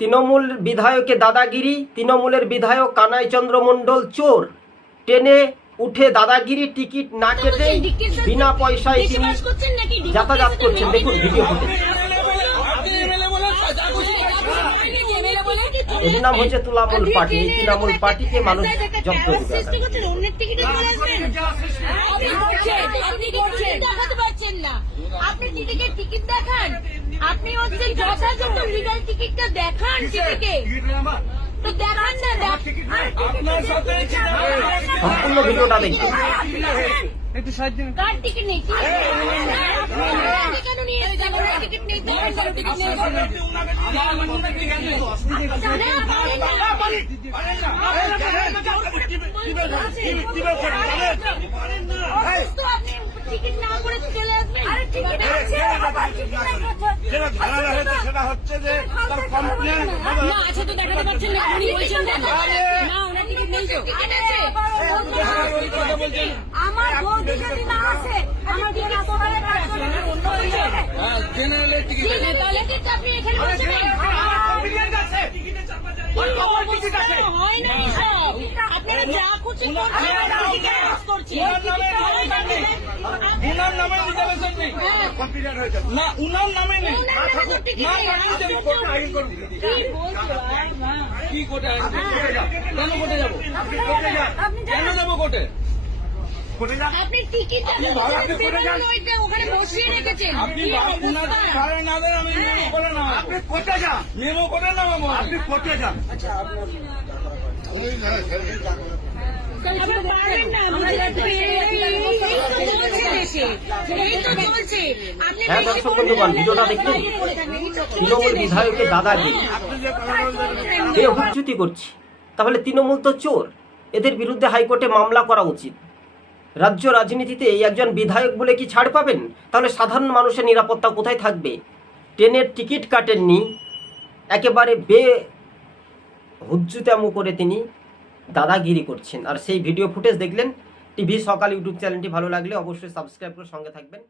তৃণমূল বিধায়কে দাদাগিরি, তৃণমূলের বিধায়ক কানাই চন্দ্র মণ্ডল চোর। ট্রেনে উঠে দাদাগিরি টিকিট না কেটে বিনা পয়সায় তিনি যাতায়াত করছেন। দেখুন ভিডিও এর নাম হচ্ছে তুলামূল পার্টি। এই তৃণমূল পার্টিকে মানুষ জব্দ আপনি হচ্ছে যথাযথ লিগাল টিকিটটা দেখান টিকিটে তো দেখান না সম্পূর্ণ ভিডিওটা কার টিকিট নেই কেন নিয়ে টিকিট নেই টিকিট নেই না, পারেন না। অসুস্থ আপনি টিকিট না করে চলে আসবেন আরে টিকিট আছে যেটা ধারণা হয়েছে সেটা হচ্ছে যে তার কমপ্লেন না আছে তো দেখাতে পারছেন না উনি বলছেন না না ওনার টিকিট নেই তো আমার বৌদি যদি না আসে আমার বিয়ে না করে কাজ করবে অন্য জেনারেলের টিকিট তাহলে কিন্তু আপনি এখানে বসবেন হয় না আপনারা যা খুশি করছেন, আমরা জিজ্ঞাসা করছি। উনার নামে রিজার্ভেশন নেই হ্যাঁ, না উনার নামে নেই। নামে কি? কোর্টে কেন কোর্টে যাব। আপনি কেন যান। যাব? কোর্টে আপনি টিকিট ওখানে বসিয়ে রেখেছেন। আপনি না দেন আমি মেমো করে না আপনি কোর্টে যান। মেমো করে না আপনি কোর্টে যান। আপনি পারেন না, আমরা যাতে এই- এই- এই তো চলছে দেশে। এই তো চলছে। আপনি হ্যাঁ, দর্শক বন্ধুগণ, ভিডিওটা দেখুন। তৃণমূল বিধায়কের দাদাগিরি এ হুজ্জুতি করছে? তাহলে তৃণমূল তো চোর। এদের বিরুদ্ধে হাইকোর্টে মামলা করা উচিত। রাজ্য রাজনীতিতে এই একজন বিধায়ক বলে কি ছাড় পাবেন? তাহলে সাধারণ মানুষের নিরাপত্তা কোথায় থাকবে? ট্রেনের টিকিট কাটেননি। একেবারে বে হুজ্জুতামু করে তিনি দাদাগিরি করছেন। আর সেই ভিডিও ফুটেজ দেখলেন টিভি সকাল ইউটিউব চ্যানেলটি ভালো লাগলে অবশ্যই সাবস্ক্রাইব করে সঙ্গে থাকবেন।